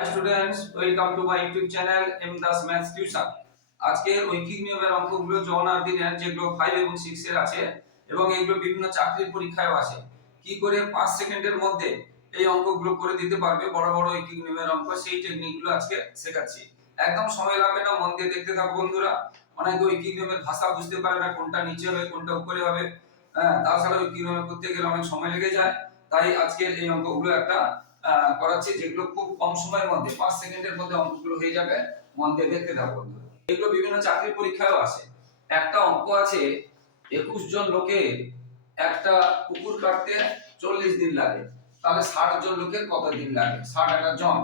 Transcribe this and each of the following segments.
Hi students welcome to my YouTube channel M Das maths tuition আজকের ঐকিক নিয়মের অঙ্কগুলো জগন্নাথ দিনের যেগুলো ফাইভ এবং সিক্স এর আছে এবং এগুলো বিভিন্ন চাকরির পরীক্ষায়ও আছে। কি করে পাঁচ সেকেন্ডের মধ্যে এই অঙ্কগুলো করে দিতে পারবে বড় বড় ঐকিক নিয়মের অঙ্ক, সেই টেকনিকগুলো আজকে শেখাচ্ছি। একদম সময় লাগবে না, মন দিয়ে দেখতে থাকো বন্ধুরা। অনেকে ঐকিক নিয়মের ভাষা বুঝতে পারে না, কোনটা নিচে হবে, কোনটা উপরে হবে। হ্যাঁ তাছাড়া ঐকিক করতে গেলে অনেক সময় লেগে যায়। তাই আজকের এই অঙ্কগুলো একটা করাচ্ছি যেগুলো খুব কম সময়ের মধ্যে, পাঁচ সেকেন্ডের মধ্যে অঙ্কগুলো হয়ে যাবে, মন দিয়ে দেখতে থাকো এগুলো বিভিন্ন চাকরির পরীক্ষায়ও আসে। একটা অঙ্ক আছে, একুশ জন লোকে একটা কুকুর কাটতে চল্লিশ দিন লাগে, তাহলে ষাট জন লোকের কত দিন লাগে? ষাট একটা জন।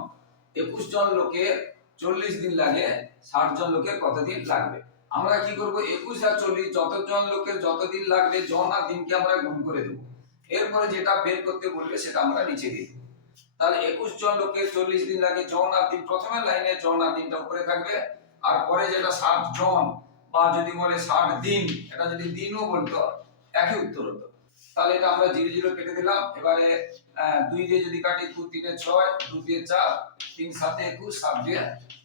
একুশ জন লোকের চল্লিশ দিন লাগে, ষাট জন লোকের কত দিন লাগবে? আমরা কি করব? একুশ আর চল্লিশ যতজন লোকের যত দিন লাগবে, জন আর দিনকে আমরা গুণ করে দেবো। এরপরে যেটা বের করতে বলবে, সেটা আমরা নিচে দেবো। তাহলে একুশ জন লোকের চল্লিশ দিন লাগে জন আর দিন প্রথমে লাইনে জন আর দিনটা উপরে থাকবে, আর পরে যেটা ষাট জন, বা যদি বলে ষাট দিন, এটা যদি দিনও বলতো, একই উত্তর হতো। তাহলে এটা আমরা জিরো জিরো কেটে দিলাম, এবারে দুই দিয়ে যদি কাটি, দু তিনে ছয়, দু দিয়ে চার, তিন সাতে একুশ, সাত দিয়ে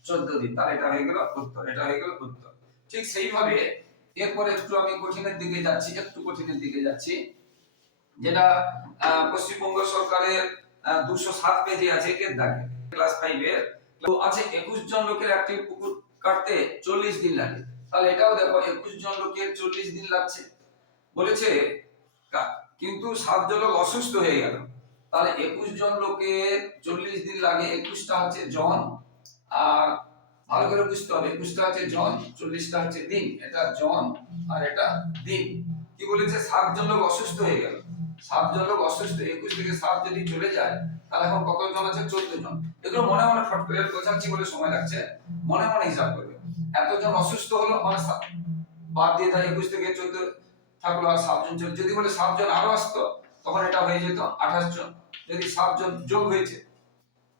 চোদ্দ দিন। তাহলে এটা হয়ে গেল উত্তর, এটা হয়ে গেল উত্তর। ঠিক সেইভাবে, এরপরে একটু আমি কঠিনের দিকে যাচ্ছি, একটু কঠিনের দিকে যাচ্ছি। যেটা পশ্চিমবঙ্গ সরকারের দুশো সাত পেজে আছে এর দাগে ক্লাস ফাইভের তো আছে একুশ জন লোকের একটি পুকুর কাটতে চল্লিশ দিন লাগে। তাহলে এটাও দেখো একুশ জন লোকের চল্লিশ দিন লাগছে। বলেছে কিন্তু সাত জন লোক অসুস্থ হয়ে গেল। তাহলে একুশ জন লোকের চল্লিশ দিন লাগে, একুশটা হচ্ছে জন। আর ভালো করে বুঝতে হবে, একুশটা হচ্ছে জন, চল্লিশটা হচ্ছে দিন। এটা জন আর এটা দিন। কি বলেছে? সাত জন লোক অসুস্থ হয়ে গেল। সাত জন লোক অসুস্থ, একুশ থেকে সাত যদি চলে যায়, তাহলে এখন কত জন আছে? চোদ্দ জন। এগুলো মনে মনে ফট করে বোঝাচ্ছি বলে সময় লাগছে। মনে মনে হিসাব করবে। এতজন অসুস্থ হলো মানে সাত- বাদ দিয়ে দেয় একুশ থেকে চোদ্দ থাকল আর সাতজন চলে যদি বলে সাতজন আরও আসতো, তখন এটা হয়ে যেত আঠাশ জন। যদি সাতজন যোগ হয়েছে।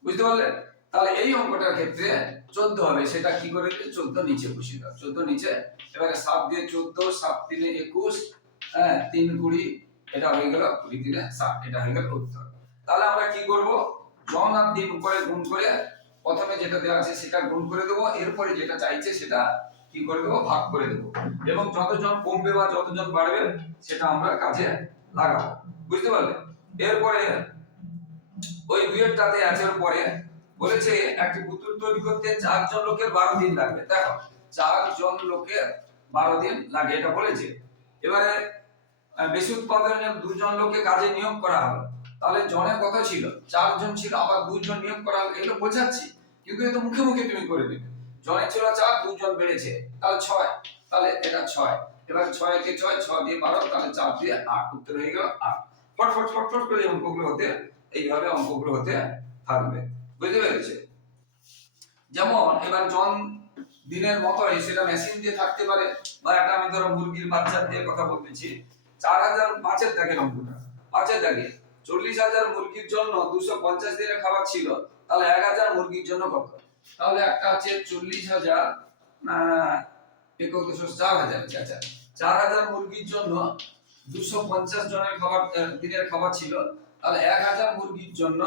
বুঝতে পারলে? তাহলে এই অঙ্কটার ক্ষেত্রে চোদ্দ হবে। সেটা কি করে চোদ্দ নিচে বসিয়ে দাও। চোদ্দ নিচে। এবারে সাত দিয়ে চোদ্দ, সাত তিনে একুশ হ্যাঁ তিন কুড়ি এটা হয়ে গেল তিনে ষাট এটা হয়ে গেল উত্তর। তাহলে আমরা কি করব? জন আর দিন উপরে গুণ করে প্রথমে যেটা দেওয়া আছে সেটা গুণ করে দেবো, এরপরে যেটা চাইছে সেটা কি করে দেবো? ভাগ করে দেবো। এবং যতজন কমবে বা যতজন বাড়বে, সেটা আমরা কাজে লাগাবো। বুঝতে পারলে? এরপরে ওই দুয়েরটাতে আছে ওর পরে বলেছে, একটি পুতুল তৈরি করতে চারজন লোকের বারো দিন লাগবে। দেখো, চারজন লোকের বারো দিন লাগে, এটা বলেছে। এবারে বেশি উৎপাদনের জন্য দুজন লোককে কাজে নিয়োগ করা হলো। তাহলে জনে কত ছিল, চারজন ছিল, আবার দুজন নিয়োগ করা হলো। এগুলো বোঝাচ্ছি, কিন্তু এটা মুখে মুখে তুমি করে দেবে। জনে ছিল চার, দুজন বেড়েছে, তাহলে ছয়। তাহলে এটা ছয়। এবার ছয় কে ছয় ছয় দিয়ে বারো, তাহলে চার দিয়ে আট। উত্তর হয়ে গেল আট। ফট ফট ফট ফট করে অঙ্কগুলো হতে, এইভাবে অঙ্কগুলো হতে থাকবে। বুঝতে পেরেছে? যেমন, এবার জন দিনের মতোই সেটা মেশিন দিয়ে থাকতে পারে, বা একটা আমি ধরো মুরগির বাচ্চা দিয়ে কথা বলতেছি। চার হাজার পাঁচের দাগের অঙ্কটা পাঁচের দাগে। চল্লিশ হাজার মুরগির জন্য দুশো পঞ্চাশ দিনের খাবার ছিল। তাহলে এক হাজার মুরগির জন্য কত? তাহলে একটা আছে চল্লিশ হাজার একক চার হাজার আচ্ছা। চার হাজার মুরগির জন্য দুশো পঞ্চাশ জনের খাবার দিনের খাবার ছিল। তাহলে এক হাজার মুরগির জন্য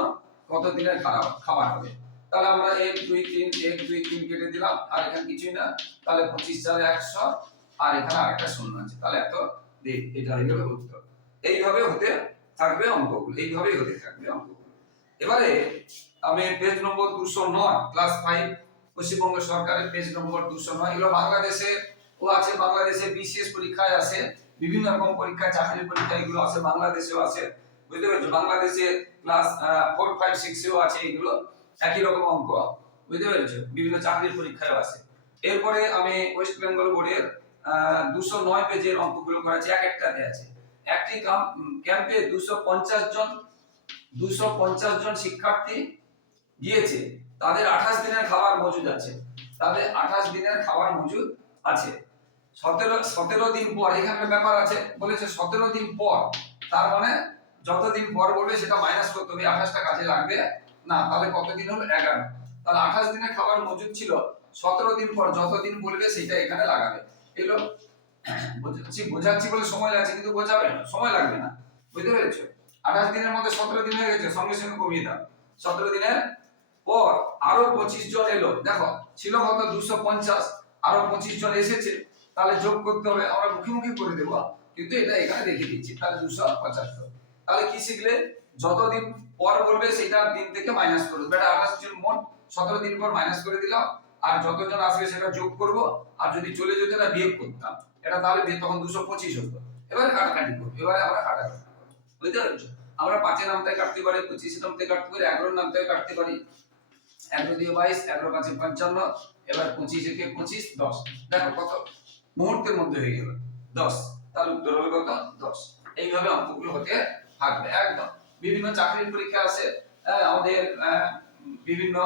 কত দিনের খাবার খাবার হবে? তাহলে আমরা এক, দুই, তিন, এক, দুই, তিন কেটে দিলাম, আর এখানে কিছুই না। তাহলে পঁচিশ চার একশো, আর এখানে আরেকটা শূন্য আছে। তাহলে এত এটা উত্তর এইভাবে হতে থাকবে অঙ্কগুলো হতে থাকবে অঙ্কগুলো। এবারে আমি পেজ নম্বর দুশো নয় ক্লাস ফাইভ পশ্চিমবঙ্গ সরকারের পেজ নম্বর দুশো নয়, এগুলো বাংলাদেশে ও আছে, বাংলাদেশে পরীক্ষায় আছে, বিভিন্ন রকম পরীক্ষা, চাকরির পরীক্ষা, এগুলো আছে, বাংলাদেশেও আছে। বুঝতে পেরেছ? বাংলাদেশে ক্লাস ফোর ফাইভ সিক্সেও আছে এগুলো, একই রকম অঙ্ক। বুঝতে পেরেছ? বিভিন্ন চাকরির পরীক্ষায় আছে। এরপরে আমি ওয়েস্ট বেঙ্গল বোর্ডের দুশো নয় পেজের অঙ্কগুলো করেছি, এক একটাতে আছে। একটি ক্যাম্পে দুশো পঞ্চাশ জন, দুশো পঞ্চাশ জন শিক্ষার্থী গিয়েছে। তাদের আঠাশ দিনের খাবার মজুদ আছে। তাদের আঠাশ দিনের খাবার মজুদ আছে। সতেরো সতেরো দিন পর, এখানে ব্যাপার আছে, বলেছে সতেরো দিন পর, তার মানে যতদিন পর বলবে সেটা মাইনাস করতে হবে আঠাশটা কাজে লাগবে না, তাহলে কতদিন হলো? এগারো। তাহলে আঠাশ দিনের খাবার মজুদ ছিল, সতেরো দিন পর যতদিন বলবে সেটা এখানে লাগাবে। এগুলো বোঝাচ্ছি বোঝাচ্ছি বলে সময় লাগছে, কিন্তু বোঝাবে না, সময় লাগবে না। বুঝতে পেরেছ? আঠাশ দিনের মধ্যে সতেরো দিন হয়ে গেছে, সঙ্গে সঙ্গে কমিয়ে দাও। সতেরো দিনের পর আরও পঁচিশ জন এলো। দেখো, ছিল কত? দুশো পঞ্চাশ। আরও পঁচিশ জন এসেছে। তাহলে যোগ করতে হবে। আমরা মুখোমুখি করে দেবো। কিন্তু এটা এখানে রেখে দিচ্ছি। তাহলে দুশো পঁচাত্তর তাহলে কি শিখলে? যতদিন পর বলবে, সেটা দিন থেকে মাইনাস করবে এটা আঠাশ জন মোট সতেরো দিন পর মাইনাস করে দিলাম। আর যতজন আসবে সেটা যোগ করব, আর যদি চলে যেত এটা বিয়োগ করতাম। এটা তাহলে তখন দুশো পঁচিশ হতো। এবারে কাটাকাটি করব, এবারে আমরা কাটাকাটি বুঝতে পারছ? আমরা পাঁচের নামতে কাটতে পারি, পঁচিশের নামতে কাটতে পারি, এগারোর নামতে কাটতে পারি। এগারো দিয়ে বাইশ এগারো পাঁচে পঞ্চান্ন, এবার পঁচিশ একে পঁচিশ, দশ। দেখো কত মুহূর্তের মধ্যে হয়ে গেল। দশ। তার উত্তর হবে কত? দশ। এইভাবে অঙ্কগুলো হতে থাকবে, একদম। বিভিন্ন চাকরির পরীক্ষা আছে আমাদের বিভিন্ন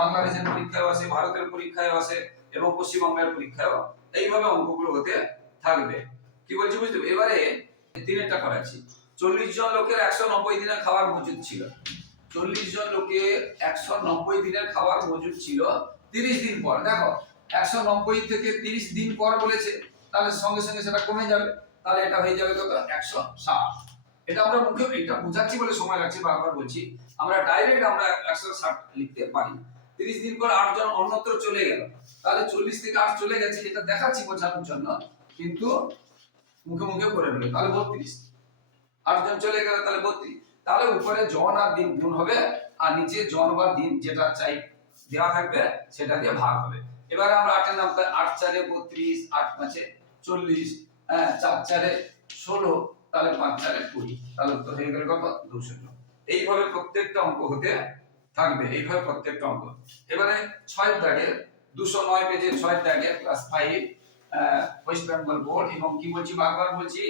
বাংলাদেশের পরীক্ষাও আছে, ভারতের পরীক্ষাও আছে এবং পশ্চিমবঙ্গের পরীক্ষাও এইভাবে অঙ্কগুলো হতে থাকবে। কি বলছি বুঝতে? এবারে তিনেরটা করাচ্ছি। চল্লিশ জন লোকের একশো নব্বই দিনের খাবার মজুদ ছিল। চল্লিশ জন লোকের একশো নব্বই দিনের খাবার মজুদ ছিল তিরিশ দিন পর। দেখো, একশো নব্বই থেকে তিরিশ দিন পর বলেছে, তাহলে সঙ্গে সঙ্গে সেটা কমে যাবে। তাহলে এটা হয়ে যাবে কত? একশো ষাট। এটা আমরা মুখে এটা বোঝাচ্ছি বলে সময় লাগছে বারবার বলছি। আমরা ডাইরেক্ট আমরা একশো ষাট লিখতে পারি। তিরিশ দিন পর আট জন অন্যত্র চলে গেল। তাহলে চল্লিশ থেকে আট চলে গেছে, এটা দেখাচ্ছি বোঝানোর জন্য, কিন্তু মুখে মুখে করে নেবে তাহলে বত্রিশ। আটজন চলে গেল, তাহলে বত্রিশ। তাহলে উপরে জন আর দিন গুণ হবে, আর নিচে জন বা দিন যেটা চাই দেওয়া থাকবে, সেটা দিয়ে ভাগ হবে। এবার আমরা আটের নামটা, আট চারে বত্রিশ, আট পাঁচে চল্লিশ হ্যাঁ চার চারে ষোলো, তাহলে পাঁচ চারে কুড়ি। তাহলে উত্তর হয়ে গেল কত? দুশো জন এইভাবে প্রত্যেকটা অঙ্ক হতে থাকবে। এইভাবে প্রত্যেকটা অঙ্ক। এবারে ছয় দাগের দুশো নয় পেজের ছয় দাগের class five West Bengal board এবং কি বলছি বারবার বলছি?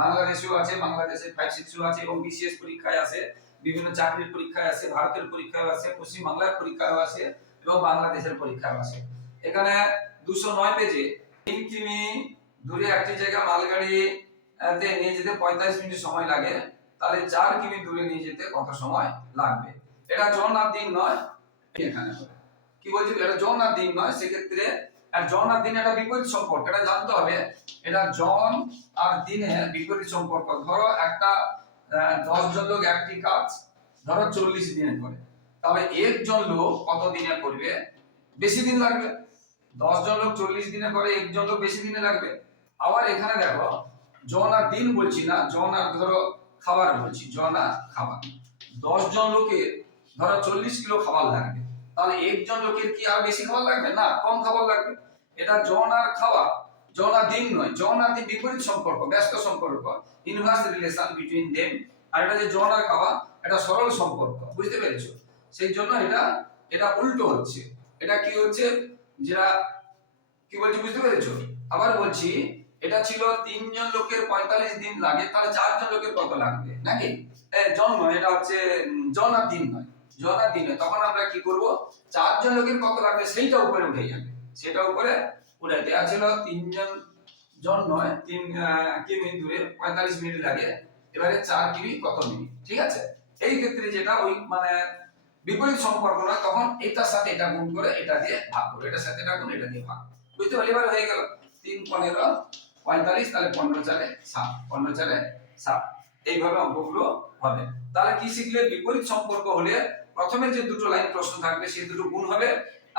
বাংলাদেশেও আছে বাংলাদেশের ফাইভ সিক্সও আছে এবং বিসিএস পরীক্ষায় আছে, বিভিন্ন চাকরির পরীক্ষায় আছে, ভারতের পরীক্ষায় আছে পশ্চিম বাংলার পরীক্ষায় আছে এবং বাংলাদেশের পরীক্ষায় আছে। এখানে দুশো নয় পেজে তিন কিমি দূরে একটি জায়গা মালগাড়ি নিয়ে যেতে পঁয়তাল্লিশ মিনিট সময় লাগে। তাহলে চার কিমি দূরে নিয়ে যেতে কত সময় লাগবে? এটা জন দিন নয়। এখানে। কি বলছি? এটা জন দিন নয়, সেক্ষেত্রে আর জন আর দিন একটা বিপরীত সম্পর্ক। এটা জানতে হবে, এটা জন আর দিনের বিপরীত সম্পর্ক। ধরো একটা দশ জন লোক একটি কাজ, ধরো চল্লিশ দিনে করে। তাহলে একজন লোক কত দিনে করবে? বেশি দিন লাগবে। দশ জন লোক চল্লিশ দিনে করে, একজন লোক বেশি দিনে লাগবে। আবার এখানে দেখো, জন আর দিন বলছি না, জন আর ধরো খাবার বলছি, জন আর খাবার। দশ জন লোকের ধরো চল্লিশ কিলো খাবার লাগবে। তাহলে একজন লোকের কি আর বেশি খাবার লাগবে? না, কম খাবার লাগবে। এটা জন আর খাওয়া। জন আর দিন নয় জন আর দিন বিপরীত সম্পর্ক, ব্যস্ত সম্পর্ক ইনভার্স রিলেশন বিটুইন দেম আর এটা যে জন আর খাওয়া, এটা সরল সম্পর্ক, বুঝতে পেরেছ? সেই জন্য এটা এটা উল্টো হচ্ছে। এটা কি হচ্ছে? যেটা, কি বলছি বুঝতে পেরেছ? আবার বলছি, এটা ছিল তিনজন লোকের পঁয়তাল্লিশ দিন লাগে, তাহলে চারজন লোকের কত লাগবে? নাকি? জন নয় এটা হচ্ছে জন আর দিন নয়। জন দিনে তখন আমরা কি করব? চারজন লোকের কত লাগবে সেইটা উপরে উঠে যাবে। সেটা উপরে উঠে দেওয়া ছিল তিনজন জন নয়, তিন কিমি দূরে, পঁয়তাল্লিশ মিনিট লাগে। এবারে চার কিমি কত মিনিট? ঠিক আছে? এই ক্ষেত্রে যেটা ওই মানে বিপরীত সম্পর্ক নয়, তখন এটার সাথে এটা গুণ করে এটা দিয়ে ভাগ করো এটার সাথে এটা গুণ, এটা দিয়ে ভাগ বুঝতে পারলি? এবার হয়ে গেল। তিন পনেরো, পঁয়তাল্লিশ, তাহলে পনেরো চারে সাত, পনেরো চারে সাত। এইভাবে অঙ্কগুলো হবে। তাহলে কি শিখলে? বিপরীত সম্পর্ক হলে প্রথমে যে দুটো লাইন প্রশ্ন থাকবে, সেই দুটো গুণ হবে,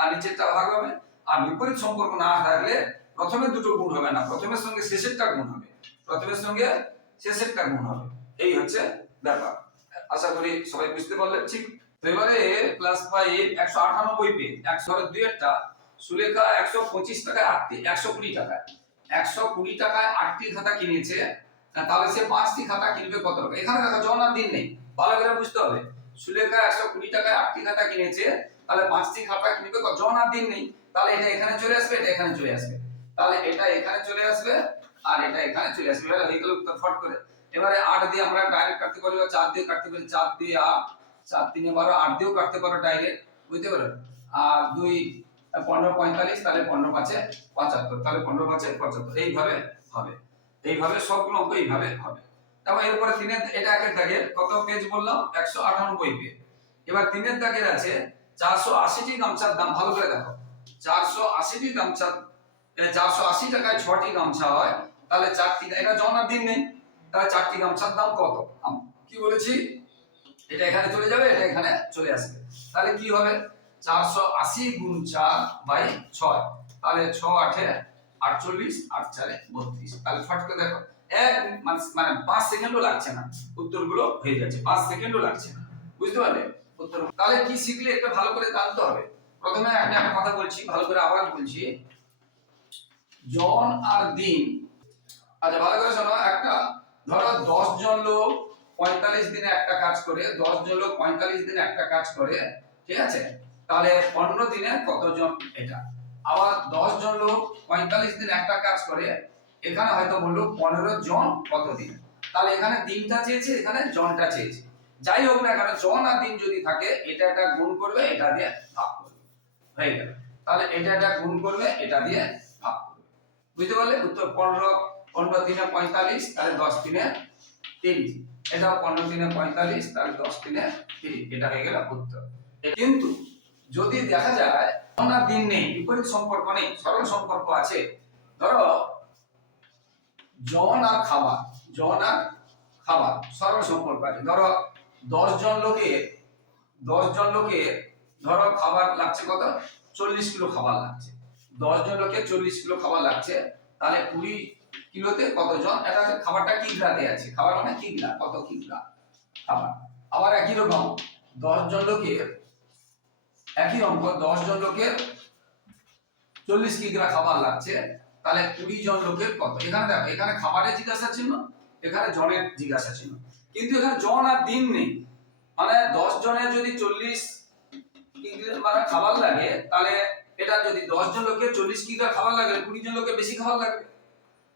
আর নিচেরটা ভাগ হবে। আর বিপরীত সম্পর্ক না থাকলে প্রথমে দুটো গুণ হবে না, প্রথমের সঙ্গে শেষেরটা গুণ হবে। প্রথমের সঙ্গে শেষেরটা গুণ হবে। এই হচ্ছে ব্যাপার। আশা করি সবাই বুঝতে পারলে ঠিক? তো এবারে ক্লাস ফাইভ একশো আটানব্বই পেজ একশো দুই একটা সুলেখা একশো পঁচিশ টাকায় আটটি, একশো কুড়ি টাকায়। একশো কুড়ি টাকায় আটটি খাতা কিনেছে, তাহলে সে পাঁচটি খাতা কিনবে কত টাকা? এখানে দেখো জনার দিন নেই, ভালো করে বুঝতে হবে। সুলেখা একশো কুড়ি টাকায় আটটি খাতা কিনেছে, তাহলে পাঁচটি খাতা কিনবে কত জনার দিন নেই। তাহলে এটা এখানে চলে আসবে, এটা এখানে চলে আসবে। তাহলে এটা এখানে চলে আসবে আর এটা এখানে চলে আসবে। এবারে হয়ে গেল উত্তর ফট করে। এবারে আট দিয়ে আমরা ডাইরেক্ট কাটতে পারি বা চার দিয়ে কাটতে পারি। চার দিয়ে আট, চার তিনে বারো, আট দিয়েও কাটতে পারো ডাইরেক্ট বুঝতে পারো আর দুই, পনেরো পঁয়তাল্লিশ, তাহলে পনেরো পাঁচে পঁচাত্তর, তাহলে পনেরো পাঁচে পঁচাত্তর। এইভাবে হবে। এইভাবে সবগুলো অঙ্ক এইভাবে হবে। তারপর এরপরে তিনের এটা একের দাগের, কত পেজ বললাম? একশো আটানব্বই পেজ এবার তিনের দাগের আছে, চারশো আশিটি গামছার দাম, ভালো করে দেখো। চারশো আশিটি গামছা চারশো আশি টাকায় ছটি গামছা হয়, তাহলে চারটি এটা জনার দিন নেই, তাহলে চারটি গামছার দাম কত? কি বলেছি? এটা এখানে চলে যাবে, এটা এখানে চলে আসবে। তাহলে কি হবে? চারশো আশি গুণ চার বাই ছয়, তাহলে ছ আঠে আটচল্লিশ আট চারে বত্রিশ। তাহলে ফট করে দেখো। এক মানে- মানে পাঁচ সেকেন্ডও লাগছে না। উত্তরগুলো হয়ে যাচ্ছে, পাঁচ সেকেন্ডও লাগছে না। বুঝতে পারলে? উত্তর, তাহলে কি শিখলে? এটা ভালো করে জানতে হবে। প্রথমে আমি একটা কথা বলছি, ভালো করে আবার বলছি। জন আর দিন। আচ্ছা ভালো করে শোনো, একটা, ধরো দশ জন লোক পঁয়তাল্লিশ দিনে একটা কাজ করে, দশ জন লোক পঁয়তাল্লিশ দিনে একটা কাজ করে, ঠিক আছে? তাহলে পনেরো দিনে কতজন এটা? আবার দশ জন লোক পঁয়তাল্লিশ দিন একটা কাজ করে এখানে হয়তো বলল পনেরো জন কত দিন তাহলে এখানে দিনটা চেয়েছে, এখানে জনটা চেয়েছে। যাই হোক না কেন, জন আর দিন যদি থাকে, এটা একটা গুণ করবে, এটা দিয়ে ভাগ করবে। হয়ে গেল। তাহলে এটা একটা গুণ করবে, এটা দিয়ে ভাগ করবে। বুঝতে পারলে? উত্তর পনেরো পনেরো দিনে পঁয়তাল্লিশ, তাহলে দশ দিনে তিরিশ। এটা পনেরো দিনে পঁয়তাল্লিশ, তাহলে দশ দিনে তিরিশ। এটা হয়ে গেল উত্তর। কিন্তু যদি দেখা যায় ওনার দিন নেই, বিপরীত সম্পর্ক নেই, সরল সম্পর্ক আছে। ধরো জন আর খাবার, জন আর খাবার সরল সম্পর্ক আছে। ধরো দশ জন লোকের দশ জন লোকের ধরো খাবার লাগছে কত? চল্লিশ কিলো খাবার লাগছে। দশ জন লোকের চল্লিশ কিলো খাবার লাগছে, তাহলে কুড়ি কিলোতে কতজন? এটা হচ্ছে খাবারটা কিগ্রাতে আছে। খাবার মানে কিগ্রা কত কিগ্রা খাবার। আবার একই রকম দশ জন লোকের একই অঙ্ক দশ জন লোকের চল্লিশ কিগ্রা খাবার লাগছে তাহলে কুড়ি জন লোকের কত? এখানে দেখো, এখানে খাবারের জিজ্ঞাসা চিহ্ন এখানে জনের জিজ্ঞাসা চিহ্ন কিন্তু এখানে জন আর দিন নেই। মানে দশ জনের যদি চল্লিশ মানে খাবার লাগে, তাহলে এটা যদি দশ জন লোকের চল্লিশ কিগ্রা খাবার লাগে, কুড়ি জন লোকের বেশি খাবার লাগবে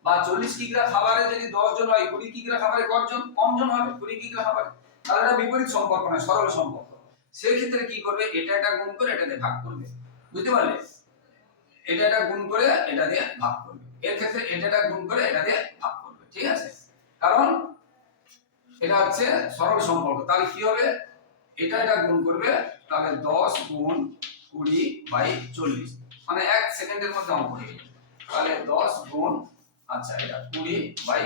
বা চল্লিশ কিগ্রা খাবারে যদি দশ জন হয়, কুড়ি কিগ্রা খাবারে কতজন কম জন হবে কুড়ি কিগ্রা খাবারে। তাহলে এটা বিপরীত সম্পর্ক নয়, সরল সম্পর্ক। সেই ক্ষেত্রে কি করবে? এটা এটা গুণ করে এটা দিয়ে ভাগ করবে। বুঝতে পারলে? এটা এটা গুণ করে এটা দিয়ে ভাগ করবে। এর ক্ষেত্রে এটা এটা গুণ করে এটা দিয়ে ভাগ করবে, ঠিক আছে? কারণ এটা হচ্ছে সরল সম্পর্ক। তাহলে কি হবে? এটা এটা গুণ করবে, তাহলে দশ গুণ কুড়ি বাই চল্লিশ। মানে এক সেকেন্ডের মধ্যে অঙ্ক হয়ে যাবে তাহলে দশ গুণ আচ্ছা এটা কুড়ি বাই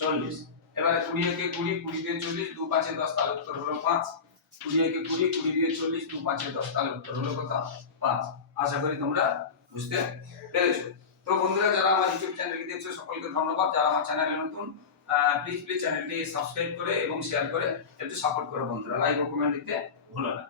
চল্লিশ। এবারে কুড়ি একে কুড়ি কুড়ি দিয়ে চল্লিশ, দু পাঁচে দশ, তাহলে উত্তর হলো পাঁচ। কুড়ি একে কুড়ি কুড়ি দিয়ে চল্লিশ, দু পাঁচে দশ, তাহলে উত্তর হলো কত পাঁচ। আশা করি তোমরা বুঝতে পেরেছ? তো বন্ধুরা, যারা আমার ইউটিউব চ্যানেলকে দেখছ, সকলকে ধন্যবাদ। যারা আমার চ্যানেলে নতুন প্লিজ প্লিজ চ্যানেলটি সাবস্ক্রাইব করে এবং শেয়ার করে একটু সাপোর্ট করো বন্ধুরা। লাইক ও কমেন্ট দিতে ভুলো না।